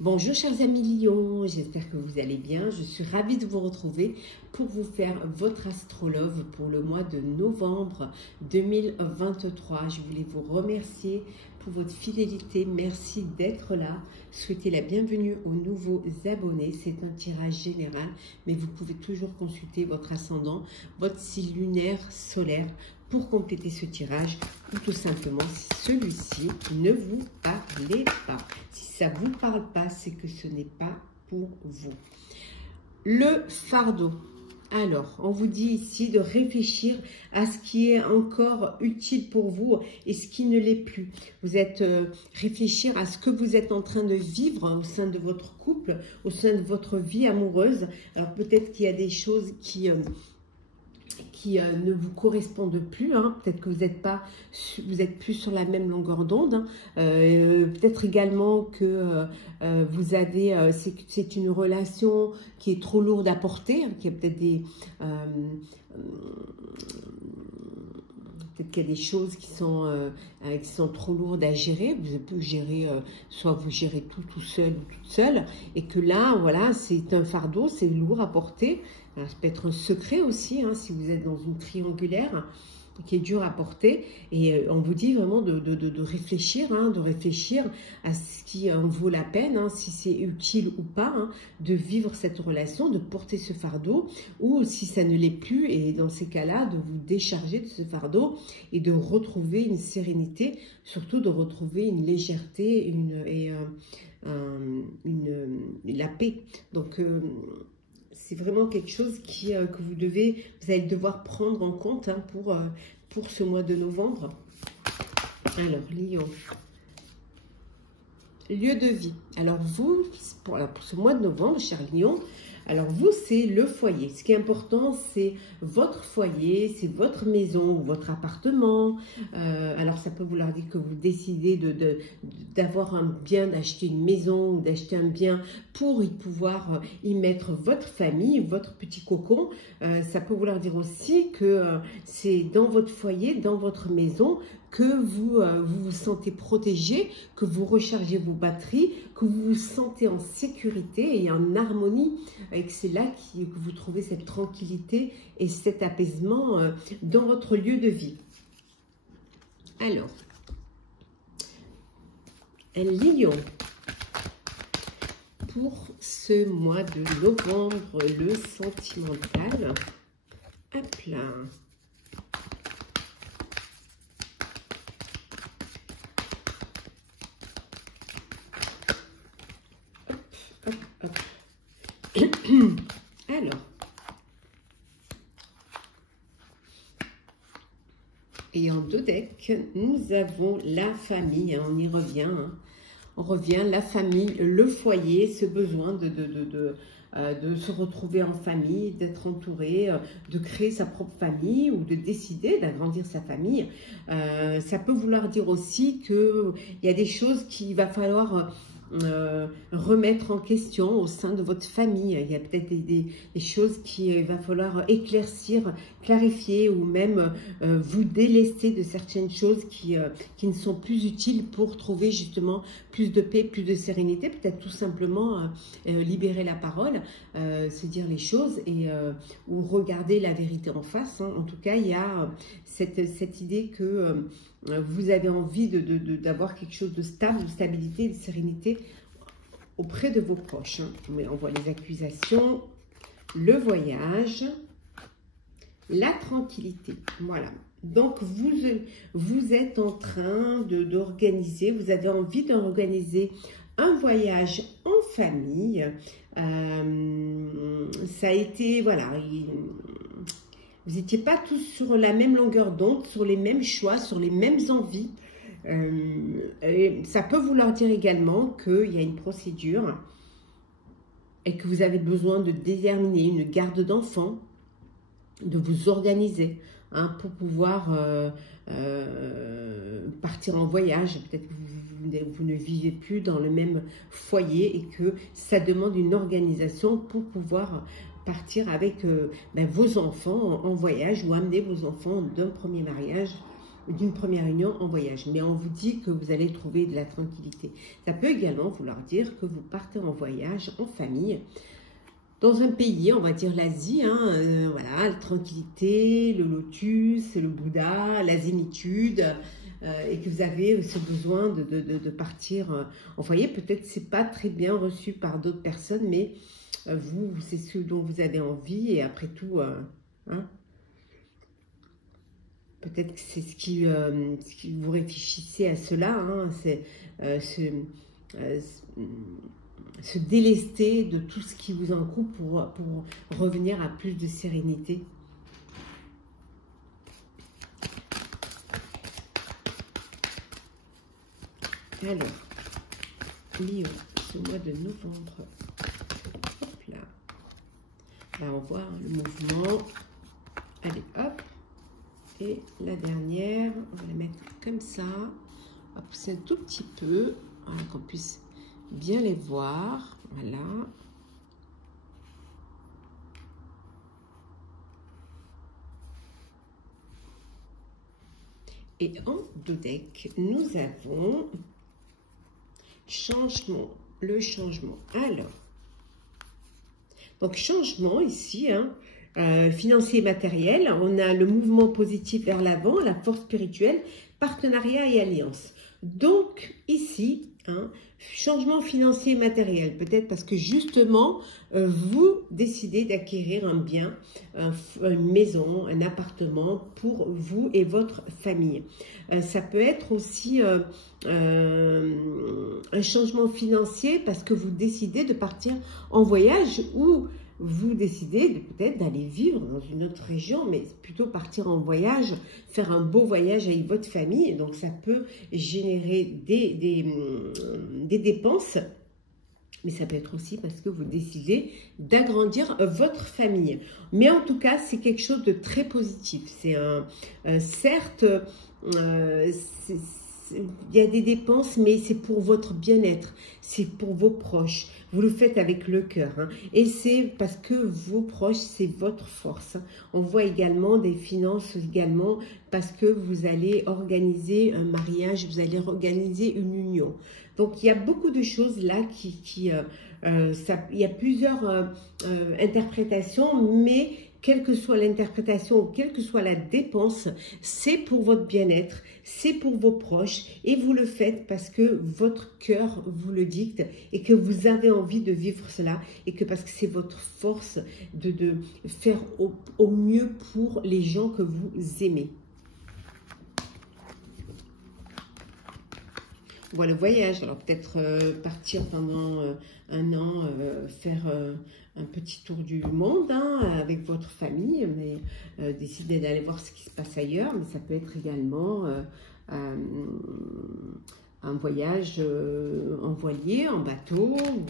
Bonjour chers amis Lions, j'espère que vous allez bien. Je suis ravie de vous retrouver pour vous faire votre astrologue pour le mois de novembre 2023. Je voulais vous remercier pour votre fidélité. Merci d'être là. Souhaitez la bienvenue aux nouveaux abonnés. C'est un tirage général, mais vous pouvez toujours consulter votre ascendant, votre signe lunaire, solaire pour compléter ce tirage ou tout simplement si celui-ci ne vous parlait pas. Si ça ne vous parle pas, c'est que ce n'est pas pour vous. Le fardeau. Alors, on vous dit ici de réfléchir à ce qui est encore utile pour vous et ce qui ne l'est plus. Vous êtes réfléchir à ce que vous êtes en train de vivre au sein de votre couple, au sein de votre vie amoureuse. Alors, peut-être qu'il y a des choses qui ne vous correspondent plus, hein. Peut-être que vous êtes plus sur la même longueur d'onde, hein. Peut-être également que vous avez, c'est une relation qui est trop lourde à porter, hein, qui a peut-être peut-être qu'il y a des choses qui sont trop lourdes à gérer. Vous pouvez gérer, soit vous gérez tout seul ou toute seule, et que là, voilà, c'est un fardeau, c'est lourd à porter. Alors, ça peut être un secret aussi, hein, si vous êtes dans une triangulaire qui est dur à porter. Et on vous dit vraiment de réfléchir, hein, de réfléchir à ce qui en vaut la peine, hein, si c'est utile ou pas, hein, de vivre cette relation, de porter ce fardeau, ou si ça ne l'est plus, et dans ces cas-là, de vous décharger de ce fardeau et de retrouver une sérénité, surtout de retrouver une légèreté la paix. Donc, c'est vraiment quelque chose que vous allez devoir prendre en compte, hein, pour ce mois de novembre. Alors, Lion. Lieu de vie. Alors, vous, pour ce mois de novembre, cher Lion, alors vous, c'est le foyer. Ce qui est important, c'est votre foyer, c'est votre maison ou votre appartement. Alors, ça peut vouloir dire que vous décidez d'avoir un bien, d'acheter une maison ou d'acheter un bien pour y pouvoir y mettre votre famille, votre petit cocon. Ça peut vouloir dire aussi que c'est dans votre foyer, dans votre maison, que vous vous sentez protégé, que vous rechargez vos batteries, que vous vous sentez en sécurité et en harmonie, et que c'est là que vous trouvez cette tranquillité et cet apaisement dans votre lieu de vie. Alors, Lion, pour ce mois de novembre, le sentimental, hop là. Alors, et en deux decks, nous avons la famille, hein, on y revient, hein. On revient, la famille, le foyer, ce besoin de se retrouver en famille, d'être entouré, de créer sa propre famille ou de décider d'agrandir sa famille. Ça peut vouloir dire aussi qu'il y a des choses qu'il va falloir remettre en question au sein de votre famille. Il y a peut-être des choses qu'il va falloir éclaircir, clarifier ou même vous délester de certaines choses qui ne sont plus utiles pour trouver justement plus de paix, plus de sérénité, peut-être tout simplement libérer la parole, se dire les choses ou regarder la vérité en face, hein. En tout cas, il y a cette idée que vous avez envie d'avoir quelque chose de stable, de stabilité, de sérénité auprès de vos proches, hein. Mais on voit les accusations, le voyage, la tranquillité. Voilà. Donc, vous êtes en train d'organiser, vous avez envie d'organiser un voyage en famille. Ça a été, voilà, vous n'étiez pas tous sur la même longueur d'onde, sur les mêmes choix, sur les mêmes envies. Et ça peut vouloir dire également qu'il y a une procédure et que vous avez besoin de déterminer une garde d'enfants, de vous organiser, hein, pour pouvoir partir en voyage. Peut-être que vous ne vivez plus dans le même foyer et que ça demande une organisation pour pouvoir partir avec vos enfants en voyage ou amener vos enfants d'un premier mariage d'une première union en voyage. Mais on vous dit que vous allez trouver de la tranquillité. Ça peut également vouloir dire que vous partez en voyage en famille, dans un pays, on va dire l'Asie, hein, voilà, la tranquillité, le lotus, le Bouddha, la zénitude, et que vous avez ce besoin de partir en foyer. Peut-être que ce n'est pas très bien reçu par d'autres personnes, mais vous, c'est ce dont vous avez envie, et après tout, hein, peut-être que c'est ce qui vous réfléchissez à cela, hein, c'est se délester de tout ce qui vous encoupe pour revenir à plus de sérénité. Alors, Lion, ce mois de novembre. Hop là. Là, on voit le mouvement. Allez, hop. Et la dernière, on va la mettre comme ça. On va pousser un tout petit peu, voilà, qu'on puisse bien les voir. Voilà. Et en dodeck, nous avons changement, le changement. Alors, donc changement ici, hein, financier et matériel. On a le mouvement positif vers l'avant, la force spirituelle, partenariat et alliance. Donc ici, hein, changement financier et matériel, peut-être parce que justement, vous décidez d'acquérir un bien, une maison, un appartement pour vous et votre famille. Ça peut être aussi un changement financier parce que vous décidez de partir en voyage ou vous décidez peut-être d'aller vivre dans une autre région, mais plutôt partir en voyage, faire un beau voyage avec votre famille. Donc, ça peut générer des dépenses, mais ça peut être aussi parce que vous décidez d'agrandir votre famille. Mais en tout cas, c'est quelque chose de très positif. C'est certes, il y a des dépenses, mais c'est pour votre bien-être, c'est pour vos proches. Vous le faites avec le cœur, hein. Et c'est parce que vos proches, c'est votre force, hein. On voit également des finances également parce que vous allez organiser un mariage, vous allez organiser une union. Donc, il y a beaucoup de choses là il y a plusieurs interprétations, mais quelle que soit l'interprétation, quelle que soit la dépense, c'est pour votre bien-être, c'est pour vos proches et vous le faites parce que votre cœur vous le dicte et que vous avez envie de vivre cela et que parce que c'est votre force de faire au mieux pour les gens que vous aimez. Voilà le voyage, alors peut-être partir pendant un an, faire un petit tour du monde, hein, avec votre famille, mais décider d'aller voir ce qui se passe ailleurs, mais ça peut être également un voyage en voilier, en bateau, ou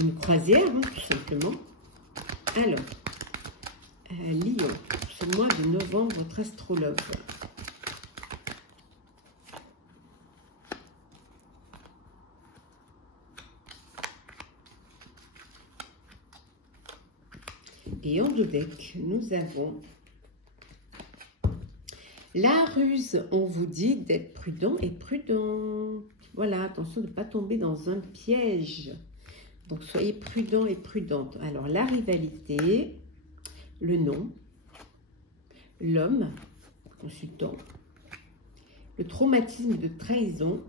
une croisière, hein, tout simplement. Alors, Lion, ce mois de novembre, votre astrologue. Et en dodeck, nous avons la ruse. On vous dit d'être prudent et prudent. Voilà, attention de ne pas tomber dans un piège. Donc, soyez prudent et prudente. Alors, la rivalité, le nom, l'homme, consultant, le traumatisme de trahison,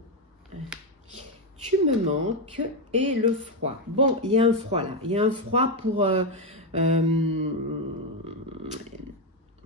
tu me manques et le froid. Bon, il y a un froid là. Il y a un froid pour...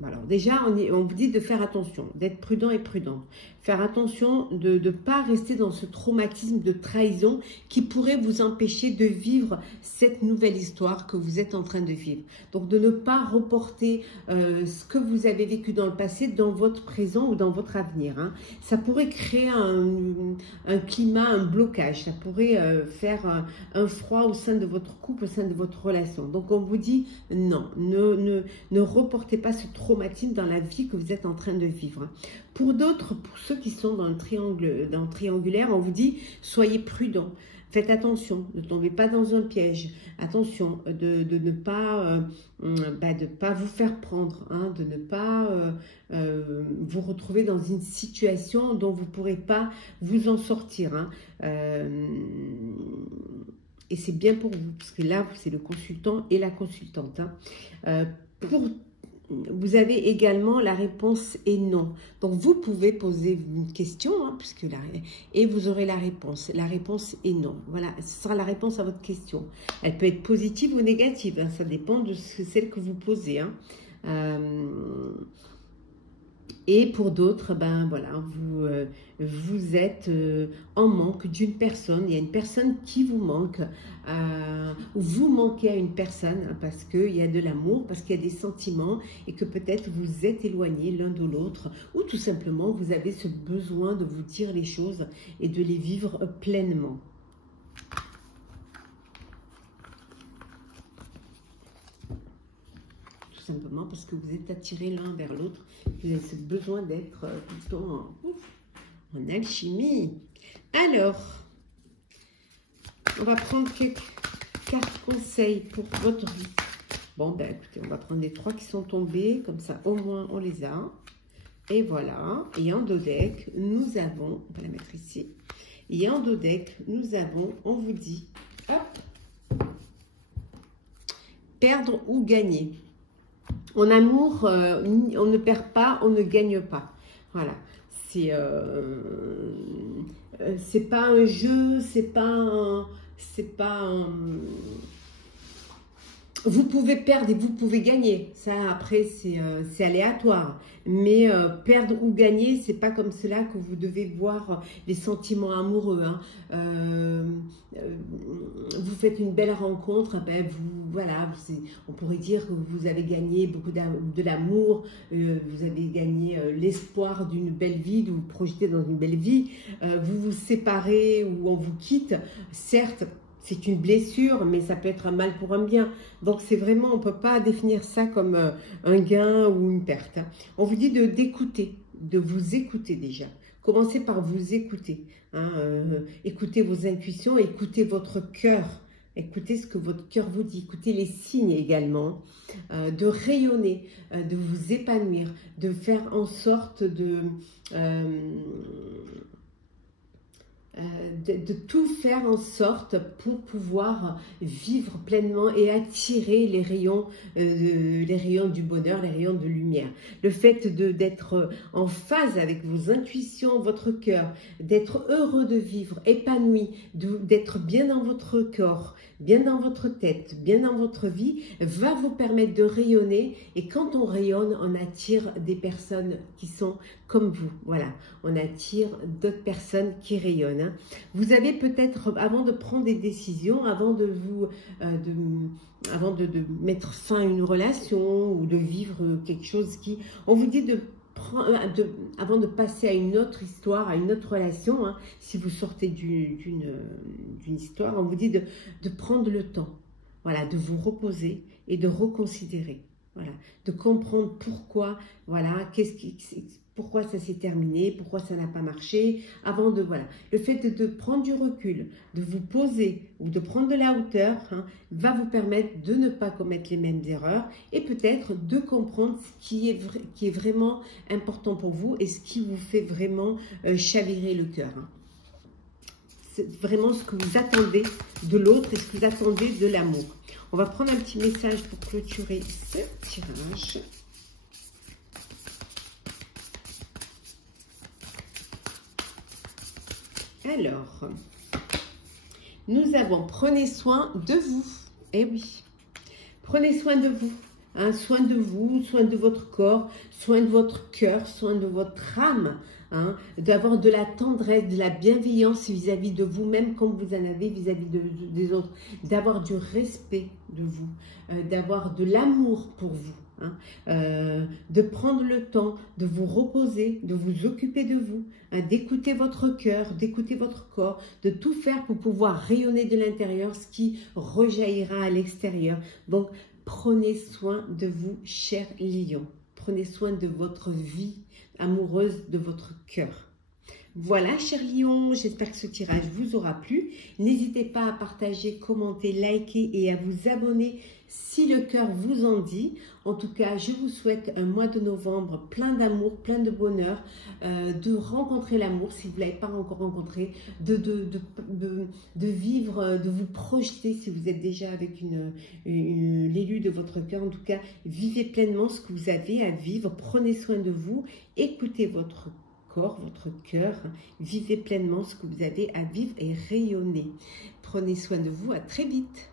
alors déjà, on vous dit de faire attention, d'être prudent et prudente. Faire attention de ne pas rester dans ce traumatisme de trahison qui pourrait vous empêcher de vivre cette nouvelle histoire que vous êtes en train de vivre. Donc de ne pas reporter ce que vous avez vécu dans le passé dans votre présent ou dans votre avenir, hein. Ça pourrait créer un climat, un blocage. Ça pourrait faire un froid au sein de votre couple, au sein de votre relation. Donc on vous dit non, ne reportez pas ce traumatisme traumatisme dans la vie que vous êtes en train de vivre. Pour d'autres, pour ceux qui sont dans le triangulaire, on vous dit soyez prudents. Faites attention, ne tombez pas dans un piège. Attention de ne pas, vous faire prendre, hein, de ne pas vous retrouver dans une situation dont vous ne pourrez pas vous en sortir. Hein. Et c'est bien pour vous, parce que là, c'est le consultant et la consultante. Hein. Vous avez également la réponse est non. Donc, vous pouvez poser une question, hein, et vous aurez la réponse. La réponse est non. Voilà, ce sera la réponse à votre question. Elle peut être positive ou négative, hein, ça dépend de celle que vous posez. Hein. Et pour d'autres, ben voilà, vous êtes en manque d'une personne. Il y a une personne qui vous manque. Vous manquez à une personne hein, parce qu'il y a de l'amour, parce qu'il y a des sentiments et que peut-être vous êtes éloignés l'un de l'autre. Ou tout simplement, vous avez ce besoin de vous dire les choses et de les vivre pleinement. Simplement parce que vous êtes attirés l'un vers l'autre, vous avez ce besoin d'être tout le temps en alchimie. Alors, on va prendre quelques cartes conseils pour votre vie. Bon, ben écoutez, on va prendre les 3 qui sont tombés, comme ça au moins on les a. Et voilà, et en dos deck, nous avons, on va la mettre ici, et en dos deck, nous avons, on vous dit, hop, perdre ou gagner. En amour, on ne perd pas, on ne gagne pas. Voilà. C'est pas un jeu, c'est pas un... Vous pouvez perdre et vous pouvez gagner. Ça, après, c'est aléatoire. Mais perdre ou gagner, c'est pas comme cela que vous devez voir les sentiments amoureux. Hein. Vous faites une belle rencontre, ben voilà, on pourrait dire que vous avez gagné beaucoup de l'amour, vous avez gagné l'espoir d'une belle vie, de vous projeter dans une belle vie. Vous vous séparez ou on vous quitte, certes. C'est une blessure, mais ça peut être un mal pour un bien. Donc, c'est vraiment, on ne peut pas définir ça comme un gain ou une perte. Hein. On vous dit d'écouter, de vous écouter déjà. Commencez par vous écouter. Hein, écoutez vos intuitions, écoutez votre cœur. Écoutez ce que votre cœur vous dit. Écoutez les signes également. De rayonner, de vous épanouir, de faire en sorte de tout faire en sorte pour pouvoir vivre pleinement et attirer les rayons du bonheur, les rayons de lumière. Le fait d'être en phase avec vos intuitions, votre cœur, d'être heureux de vivre, épanoui, d'être bien dans votre corps, bien dans votre tête, bien dans votre vie, va vous permettre de rayonner. Et quand on rayonne, on attire des personnes qui sont comme vous. Voilà, on attire d'autres personnes qui rayonnent. Hein. Vous avez peut-être, avant de prendre des décisions, avant de mettre fin à une relation ou de vivre quelque chose on vous dit avant de passer à une autre histoire, à une autre relation, hein, si vous sortez d'une histoire, on vous dit de prendre le temps, voilà, de vous reposer et de reconsidérer, voilà, de comprendre pourquoi, voilà, pourquoi ça s'est terminé, pourquoi ça n'a pas marché, voilà. Le fait de prendre du recul, de vous poser ou de prendre de la hauteur, hein, va vous permettre de ne pas commettre les mêmes erreurs et peut-être de comprendre ce qui est vraiment important pour vous et ce qui vous fait vraiment chavirer le cœur. Hein. C'est vraiment ce que vous attendez de l'autre et ce que vous attendez de l'amour. On va prendre un petit message pour clôturer ce tirage. Alors, nous avons prenez soin de vous. Eh oui, prenez soin de vous. Hein, soin de vous, soin de votre corps, soin de votre cœur, soin de votre âme. Hein, d'avoir de la tendresse, de la bienveillance vis-à-vis de vous-même comme vous en avez vis-à-vis des autres. D'avoir du respect de vous, d'avoir de l'amour pour vous. Hein, de prendre le temps de vous reposer, de vous occuper de vous, hein, d'écouter votre cœur, d'écouter votre corps, de tout faire pour pouvoir rayonner de l'intérieur ce qui rejaillira à l'extérieur. Donc, prenez soin de vous, chers lions. Prenez soin de votre vie amoureuse, de votre cœur. Voilà, chers lions, j'espère que ce tirage vous aura plu. N'hésitez pas à partager, commenter, liker et à vous abonner si le cœur vous en dit. En tout cas, je vous souhaite un mois de novembre plein d'amour, plein de bonheur, de rencontrer l'amour si vous ne l'avez pas encore rencontré, de vivre, de vous projeter si vous êtes déjà avec l'élu de votre cœur. En tout cas, vivez pleinement ce que vous avez à vivre, prenez soin de vous, écoutez votre corps, votre cœur, vivez pleinement ce que vous avez à vivre et rayonnez. Prenez soin de vous, à très vite.